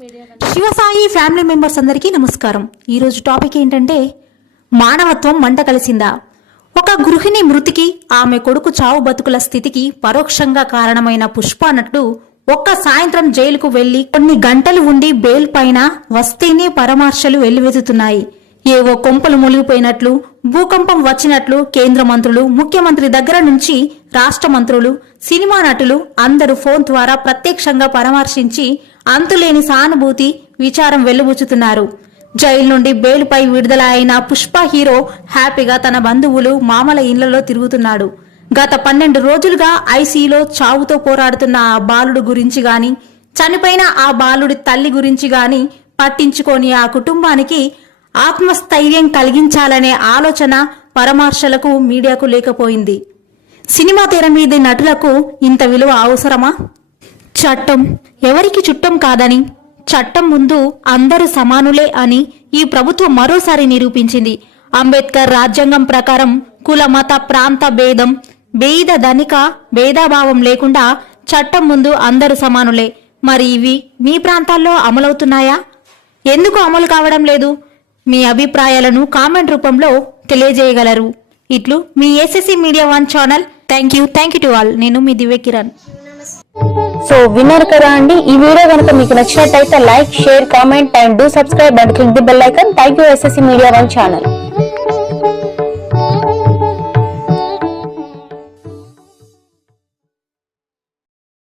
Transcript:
Shivasai family members అందరికీ నమస్కారం. ఈరోజు టాపిక్ ఏంటంటే మానవత్వం మంట కలిసిందా. ఒక గృహిణి మృతికి ఆమె కొడుకు చావు బతుకుల స్థితికి పరోక్షంగా కారణమైన పుష్ప నటుడు ఒక్క సాయంత్రం జైలుకు వెళ్లి కొన్ని గంటలు ఉండి బెయిల్ పైన వస్తేనే పరామర్శలు వెల్లువెత్తుతున్నాయి. ఏవో కొంపలు మునిగిపోయినట్లు, భూకంపం వచ్చినట్లు కేంద్ర మంత్రులు, ముఖ్యమంత్రి దగ్గర నుంచి రాష్ట్ర మంత్రులు, సినిమా నటులు అందరూ ఫోన్ ద్వారా ప్రత్యక్షంగా పరామర్శించి అంతులేని సానుభూతి, విచారం వెల్లుబుచ్చుతున్నారు. జైలు నుండి బెయిల్పై విడుదల అయిన పుష్ప హీరో హ్యాపీగా తన బంధువులు, మామల ఇళ్లలో తిరుగుతున్నాడు. గత 12 రోజులుగా ఐసీయూలో చావుతో పోరాడుతున్న ఆ బాలుడు గురించి గాని, చనిపోయిన ఆ బాలుడి తల్లి గురించి గాని పట్టించుకొని ఆ కుటుంబానికి ఆత్మస్థైర్యం కలిగించాలనే ఆలోచన పరామర్శలకు మీడియాకు లేకపోయింది. సినిమా తెర మీది నటులకు ఇంత విలువ అవసరమా? చట్టం ఎవరికి చుట్టం కాదని, చట్టం ముందు అందరూ సమానులే అని ఈ ప్రభుత్వం మరోసారి నిరూపించింది. అంబేద్కర్ రాజ్యాంగం ప్రకారం కుల, మత, ప్రాంత భేదం, బేద ధనిక భేదాభావం లేకుండా చట్టం ముందు అందరూ సమానులే. మరి ఇవి మీ ప్రాంతాల్లో అమలవుతున్నాయా? ఎందుకు అమలు కావడం లేదు? మీ అభిప్రాయాలను కామెంట్ రూపంలో తెలియజేయగలరు. ఇట్లు మీ SSC media 1 channel. Thank you to all. నేను మీ దివ్య కిరణ్. సో విన్నర్ కదా అండి. ఈ వీడియో కనుక మీకు నచ్చినట్టయితే like, share, comment and do subscribe and click the bell icon. Thank you SSC media 1 channel.